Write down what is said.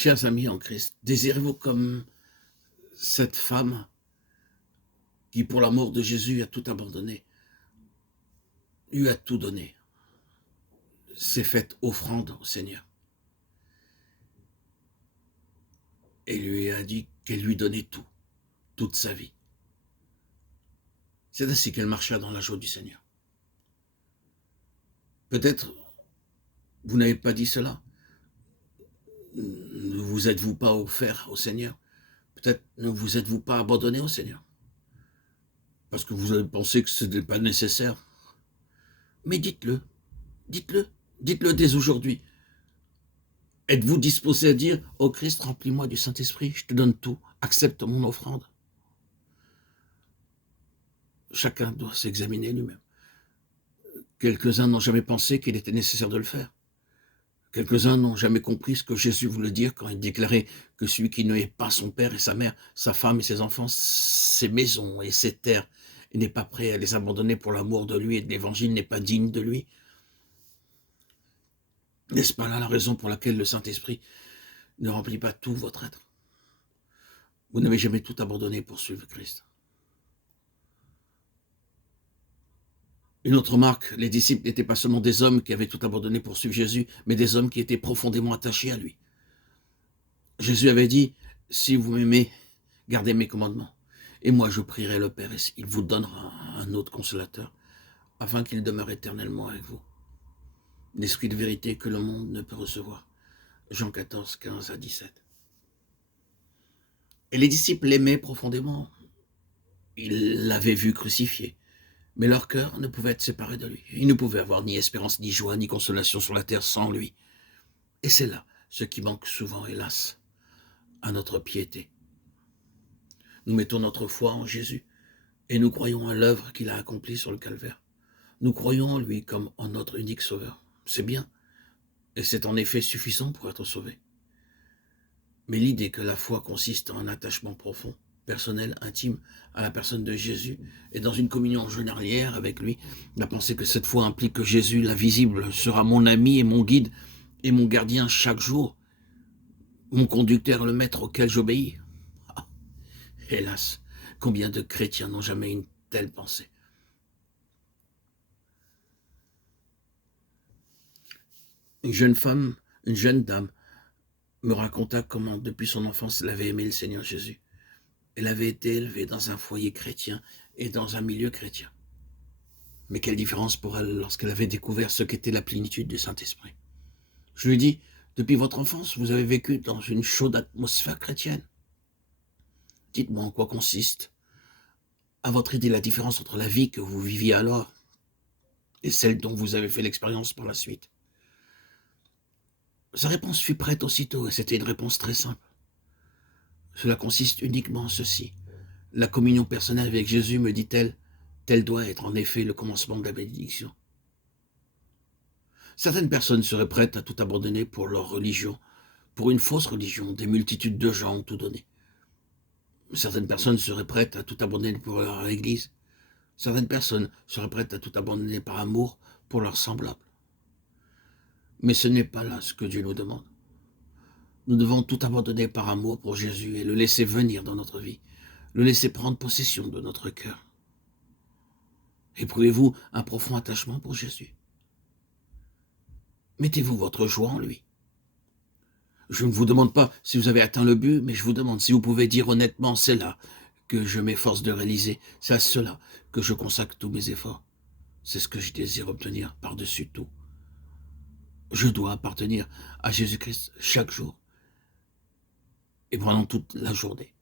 Chers amis en Christ, désirez-vous comme cette femme qui, pour la mort de Jésus, a tout abandonné, lui a tout donné, s'est faite offrande au Seigneur et lui a dit qu'elle lui donnait tout, toute sa vie. C'est ainsi qu'elle marcha dans la joie du Seigneur. Peut-être vous n'avez pas dit cela. Ne vous êtes-vous pas offert au Seigneur? Peut-être ne vous êtes-vous pas abandonné au Seigneur? Parce que vous avez pensé que ce n'est pas nécessaire. Mais dites-le, dites-le, dites-le dès aujourd'hui. Êtes-vous disposé à dire, « Oh Christ, remplis-moi du Saint-Esprit, je te donne tout, accepte mon offrande ». Chacun doit s'examiner lui-même. Quelques-uns n'ont jamais pensé qu'il était nécessaire de le faire. Quelques-uns n'ont jamais compris ce que Jésus voulait dire quand il déclarait que celui qui n'est pas son père et sa mère, sa femme et ses enfants, ses maisons et ses terres, et n'est pas prêt à les abandonner pour l'amour de lui et de l'évangile, n'est pas digne de lui. N'est-ce pas là la raison pour laquelle le Saint-Esprit ne remplit pas tout votre être? Vous n'avez jamais tout abandonné pour suivre Christ. Une autre remarque, les disciples n'étaient pas seulement des hommes qui avaient tout abandonné pour suivre Jésus, mais des hommes qui étaient profondément attachés à lui. Jésus avait dit, « Si vous m'aimez, gardez mes commandements. Et moi, je prierai le Père, et il vous donnera un autre consolateur, afin qu'il demeure éternellement avec vous. L'esprit de vérité que le monde ne peut recevoir. » Jean 14, 15 à 17. Et les disciples l'aimaient profondément. Ils l'avaient vu crucifié. Mais leur cœur ne pouvait être séparé de lui. Ils ne pouvaient avoir ni espérance, ni joie, ni consolation sur la terre sans lui. Et c'est là ce qui manque souvent, hélas, à notre piété. Nous mettons notre foi en Jésus et nous croyons à l'œuvre qu'il a accomplie sur le calvaire. Nous croyons en lui comme en notre unique sauveur. C'est bien, et c'est en effet suffisant pour être sauvé. Mais l'idée que la foi consiste en un attachement profond, personnel, intime, à la personne de Jésus, et dans une communion journalière avec lui, la pensée que cette foi implique que Jésus, l'invisible, sera mon ami et mon guide, et mon gardien chaque jour, mon conducteur, le maître auquel j'obéis. Ah, hélas, combien de chrétiens n'ont jamais une telle pensée? Une jeune femme, une jeune dame, me raconta comment, depuis son enfance, elle avait aimé le Seigneur Jésus. Elle avait été élevée dans un foyer chrétien et dans un milieu chrétien. Mais quelle différence pour elle lorsqu'elle avait découvert ce qu'était la plénitude du Saint-Esprit. Je lui dis, depuis votre enfance, vous avez vécu dans une chaude atmosphère chrétienne. Dites-moi en quoi consiste, à votre idée, la différence entre la vie que vous viviez alors et celle dont vous avez fait l'expérience par la suite. Sa réponse fut prête aussitôt, et c'était une réponse très simple. Cela consiste uniquement en ceci. La communion personnelle avec Jésus, me dit-elle, tel doit être en effet le commencement de la bénédiction. Certaines personnes seraient prêtes à tout abandonner pour leur religion, pour une fausse religion, des multitudes de gens ont tout donné. Certaines personnes seraient prêtes à tout abandonner pour leur église. Certaines personnes seraient prêtes à tout abandonner par amour pour leurs semblables. Mais ce n'est pas là ce que Dieu nous demande. Nous devons tout abandonner par amour pour Jésus et le laisser venir dans notre vie, le laisser prendre possession de notre cœur. Éprouvez-vous un profond attachement pour Jésus? Mettez-vous votre joie en lui. Je ne vous demande pas si vous avez atteint le but, mais je vous demande si vous pouvez dire honnêtement, c'est là que je m'efforce de réaliser, c'est à cela que je consacre tous mes efforts. C'est ce que je désire obtenir par-dessus tout. Je dois appartenir à Jésus-Christ chaque jour et pendant toute la journée.